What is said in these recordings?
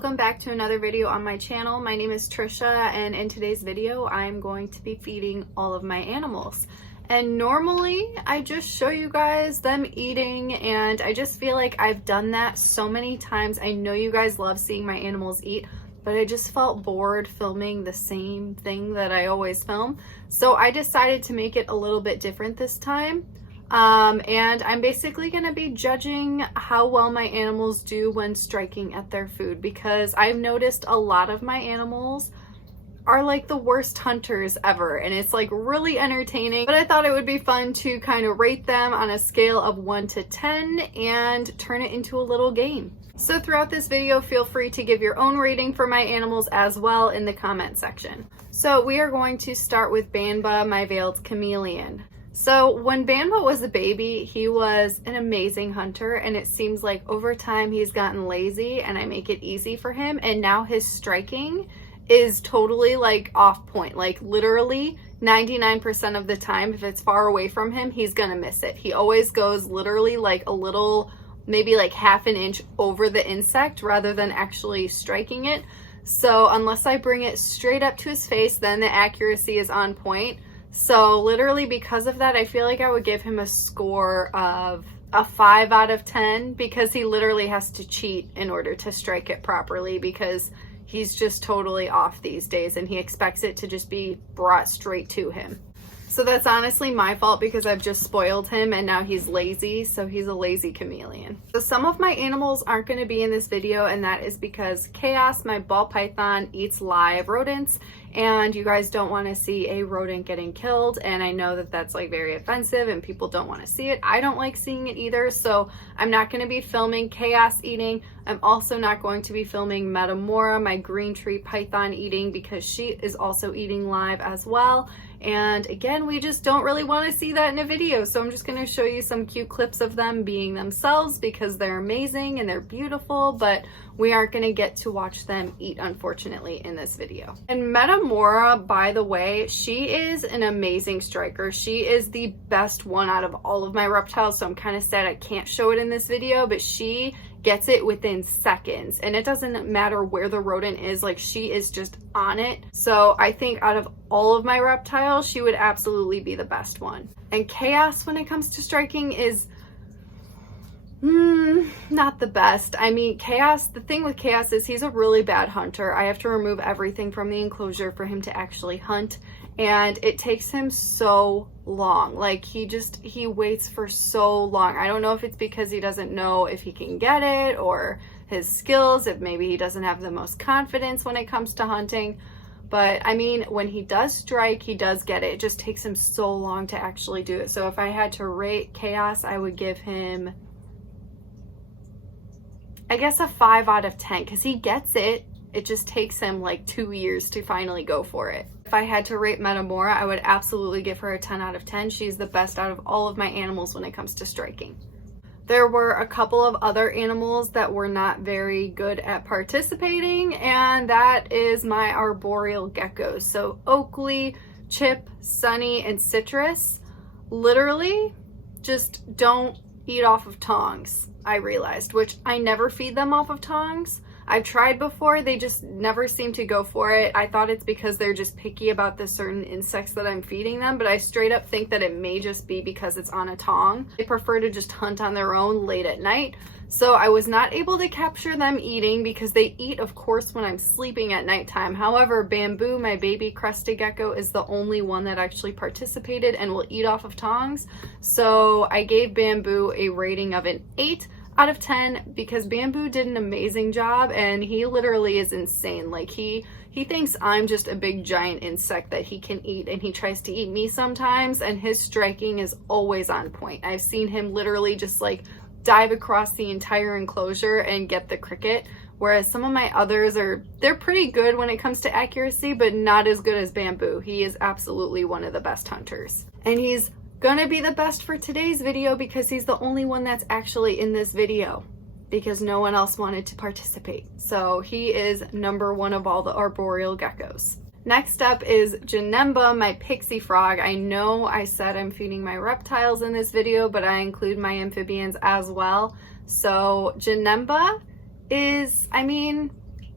welcome back to another video on my channel. My name is Trisha, and in today's video I'm going to be feeding all of my animals. And normally I just show you guys them eating, and I just feel like I've done that so many times. I know you guys love seeing my animals eat, but I just felt bored filming the same thing that I always film. So I decided to make it a little bit different this time. And I'm basically going to be judging how well my animals do when striking at their food, because I've noticed a lot of my animals are like the worst hunters ever, and it's like really entertaining. But I thought it would be fun to kind of rate them on a scale of 1 to 10 and turn it into a little game. So throughout this video, feel free to give your own rating for my animals as well in the comment section. So we are going to start with Banba, my veiled chameleon. So when Banba was a baby, he was an amazing hunter, and it seems like over time he's gotten lazy and I make it easy for him, and now his striking is totally like off point. Like literally 99% of the time, if it's far away from him, he's gonna miss it. He always goes literally like a little, maybe like half an inch over the insect rather than actually striking it. So unless I bring it straight up to his face, then the accuracy is on point. So literally because of that, I feel like I would give him a score of a 5 out of 10, because he literally has to cheat in order to strike it properly, because he's just totally off these days and he expects it to just be brought straight to him. So that's honestly my fault, because I've just spoiled him and now he's lazy, so he's a lazy chameleon. So some of my animals aren't going to be in this video, and that is because Chaos, my ball python, eats live rodents, and you guys don't want to see a rodent getting killed, and I know that that's like very offensive and people don't want to see it. I don't like seeing it either, so I'm not going to be filming Chaos eating. I'm also not going to be filming Metamora, my green tree python, eating, because she is also eating live as well. And again, we just don't really want to see that in a video, so I'm just going to show you some cute clips of them being themselves, because they're amazing and they're beautiful, but we aren't going to get to watch them eat, unfortunately, in this video. And Metamora, by the way, she is an amazing striker. She is the best one out of all of my reptiles, so I'm kind of sad I can't show it in this video, but she gets it within seconds, and it doesn't matter where the rodent is, like she is just on it. So I think out of all of my reptiles, she would absolutely be the best one. And Chaos, when it comes to striking, is not the best. I mean, Chaos, the thing with Chaos is he's a really bad hunter. I have to remove everything from the enclosure for him to actually hunt, and it takes him so long. Like he waits for so long. I don't know if it's because he doesn't know if he can get it, or his skills, if maybe he doesn't have the most confidence when it comes to hunting. But I mean, when he does strike, he does get it. It just takes him so long to actually do it. So if I had to rate Chaos, I would give him, I guess, a 5 out of 10, because he gets it. It just takes him like 2 years to finally go for it. If I had to rate Metamora, I would absolutely give her a 10 out of 10. She's the best out of all of my animals when it comes to striking. There were a couple of other animals that were not very good at participating, and that is my Arboreal Geckos. So Oakley, Chip, Sunny, and Citrus literally just don't eat off of tongs, I realized, which I never feed them off of tongs. I've tried before, they just never seem to go for it. I thought it's because they're just picky about the certain insects that I'm feeding them, but I straight up think that it may just be because it's on a tong. They prefer to just hunt on their own late at night. So I was not able to capture them eating, because they eat, of course, when I'm sleeping at nighttime. However, Bamboo, my baby crested gecko, is the only one that actually participated and will eat off of tongs. So I gave Bamboo a rating of an 8 out of 10, because Bamboo did an amazing job, and he literally is insane. Like he thinks I'm just a big giant insect that he can eat, and he tries to eat me sometimes, and his striking is always on point. I've seen him literally just like dive across the entire enclosure and get the cricket, whereas some of my others they're pretty good when it comes to accuracy, but not as good as Bamboo. He is absolutely one of the best hunters, and he's gonna be the best for today's video, because he's the only one that's actually in this video, because no one else wanted to participate. So he is number 1 of all the Arboreal Geckos. Next up is Geneva, my pixie frog. I know I said I'm feeding my reptiles in this video, but I include my amphibians as well. So Geneva is, I mean,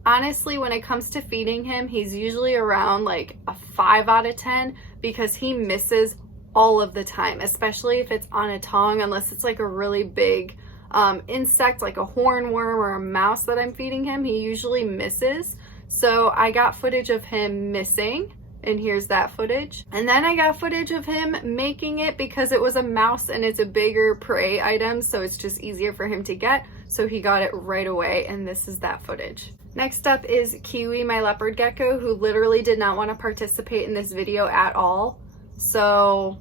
honestly, when it comes to feeding him, he's usually around like a 5 out of 10 because he misses all of the time, especially if it's on a tong, unless it's like a really big insect like a hornworm or a mouse that I'm feeding him. He usually misses. So I got footage of him missing, and here's that footage. And then I got footage of him making it because it was a mouse and it's a bigger prey item, so it's just easier for him to get. So he got it right away, and this is that footage. Next up is Kiwi, my leopard gecko, who literally did not want to participate in this video at all. So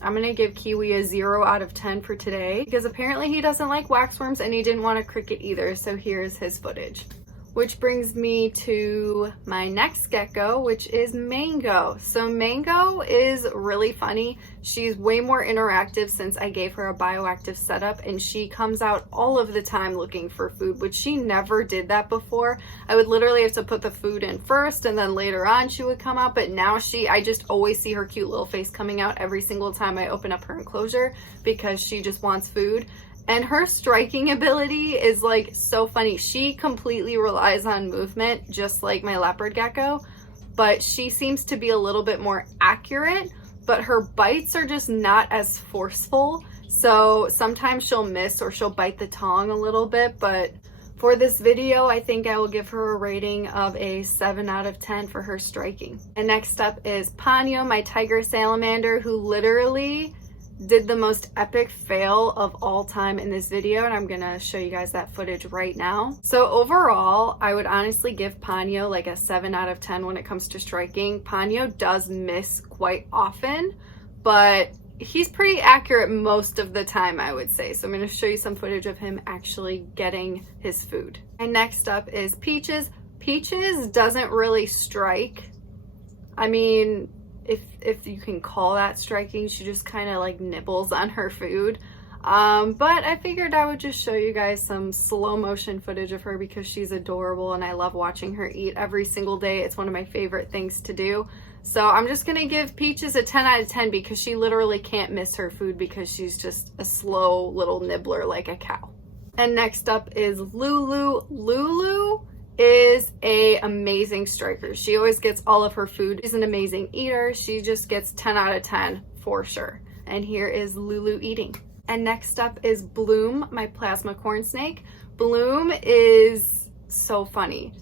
I'm gonna give Kiwi a 0 out of 10 for today because apparently he doesn't like waxworms and he didn't want a cricket either. So here's his footage. Which brings me to my next gecko, which is Mango. So Mango is really funny. She's way more interactive since I gave her a bioactive setup, and she comes out all of the time looking for food, which she never did that before. I would literally have to put the food in first and then later on she would come out, but now I just always see her cute little face coming out every single time I open up her enclosure because she just wants food. And her striking ability is like so funny. She completely relies on movement, just like my leopard gecko, but she seems to be a little bit more accurate, but her bites are just not as forceful. So sometimes she'll miss or she'll bite the tongue a little bit, but for this video, I think I will give her a rating of a 7 out of 10 for her striking. And next up is Ponyo, my tiger salamander, who literally did the most epic fail of all time in this video, and I'm gonna show you guys that footage right now. So overall, I would honestly give Ponyo like a 7 out of 10 when it comes to striking. Ponyo does miss quite often, but he's pretty accurate most of the time, I would say. So I'm gonna show you some footage of him actually getting his food. And next up is Peaches. Peaches doesn't really strike. I mean, if you can call that striking, she just kind of like nibbles on her food. But I figured I would just show you guys some slow motion footage of her because she's adorable and I love watching her eat every single day. It's one of my favorite things to do. So I'm just gonna give Peaches a 10 out of 10 because she literally can't miss her food because she's just a slow little nibbler like a cow. And next up is Lulu. Lulu is a amazing striker. She always gets all of her food. She's an amazing eater. She just gets 10 out of 10 for sure. And here is Lulu eating. And next up is Bloom, my plasma corn snake. Bloom is so funny.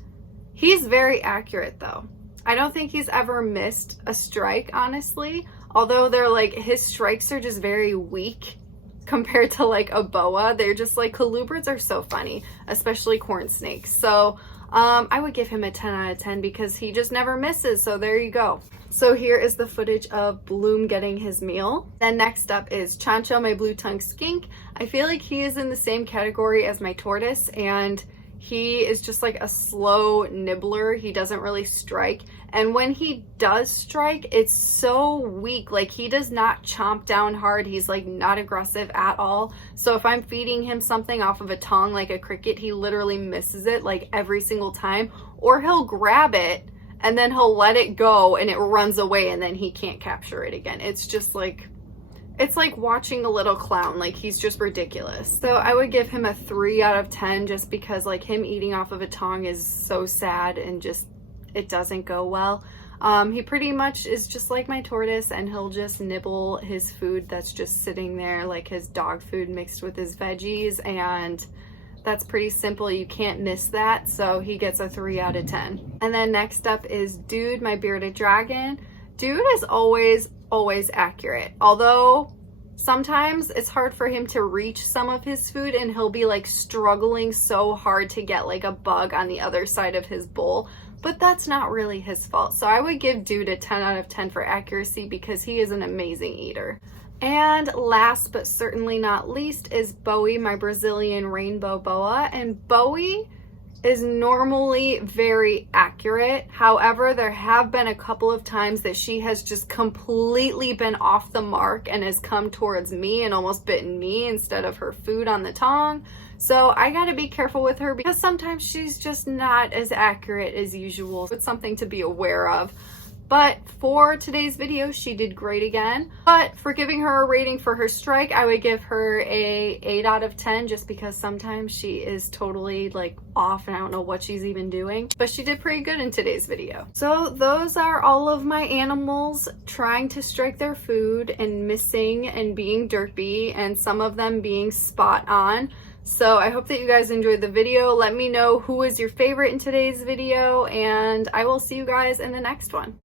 He's very accurate though. I don't think he's ever missed a strike, honestly. Although they're like, his strikes are just very weak compared to like a boa. They're just like, colubrids are so funny, especially corn snakes. So I would give him a 10 out of 10 because he just never misses. So there you go. So here is the footage of Bloom getting his meal. Then next up is Chancho, my blue-tongued skink. I feel like he is in the same category as my tortoise, and he is just like a slow nibbler. He doesn't really strike. And when he does strike, it's so weak. Like, he does not chomp down hard. He's like not aggressive at all. So if I'm feeding him something off of a tongue like a cricket, he literally misses it like every single time. Or he'll grab it and then he'll let it go and it runs away and then he can't capture it again. It's just like, it's like watching a little clown. Like, he's just ridiculous. So I would give him a 3 out of 10 just because like him eating off of a tongue is so sad and just, it doesn't go well. He pretty much is just like my tortoise, and he'll just nibble his food that's just sitting there, like his dog food mixed with his veggies, and that's pretty simple. You can't miss that. So he gets a 3 out of 10. And then next up is Dude, my bearded dragon. Dude is always accurate, although sometimes it's hard for him to reach some of his food and he'll be like struggling so hard to get like a bug on the other side of his bowl, but that's not really his fault. So I would give Dude a 10 out of 10 for accuracy because he is an amazing eater. And last but certainly not least is Bowie, my Brazilian rainbow boa. And Bowie is normally very accurate. However, there have been a couple of times that she has just completely been off the mark and has come towards me and almost bitten me instead of her food on the tongue. So I gotta be careful with her because sometimes she's just not as accurate as usual. It's something to be aware of. But for today's video, she did great again. But for giving her a rating for her strike, I would give her a 8 out of 10, just because sometimes she is totally like off and I don't know what she's even doing. But she did pretty good in today's video. So those are all of my animals trying to strike their food and missing and being derpy, and some of them being spot on. So I hope that you guys enjoyed the video. Let me know who was your favorite in today's video, and I will see you guys in the next one.